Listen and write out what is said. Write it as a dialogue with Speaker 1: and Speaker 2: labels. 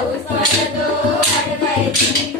Speaker 1: Oh, so I can do, I can.